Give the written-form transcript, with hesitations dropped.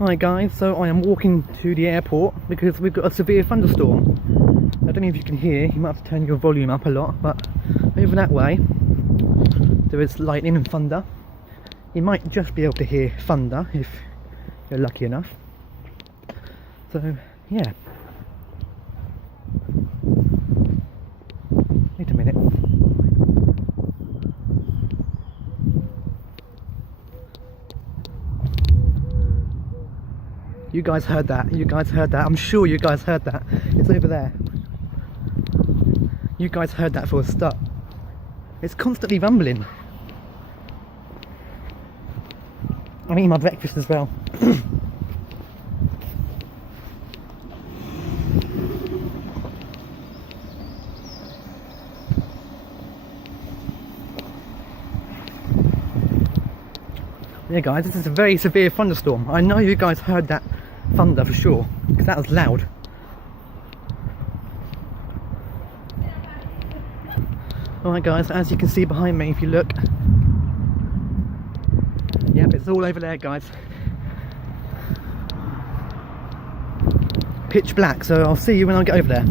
Hi guys, so I am walking to the airport because we've got a severe thunderstorm. I don't know if you can hear, you might have to turn your volume up a lot, but over that way there is lightning and thunder. You might just be able to hear thunder if you're lucky enough. So yeah. Wait a minute. You guys heard that, I'm sure you guys heard that. It's over there. You guys heard that for a start. It's constantly rumbling. I'm eating my breakfast as well. Yeah guys, this is a very severe thunderstorm. I know you guys heard that thunder for sure, because that was loud. Alright guys, as you can see behind me if you look. Yep, it's all over there guys. Pitch black, so I'll see you when I get over there.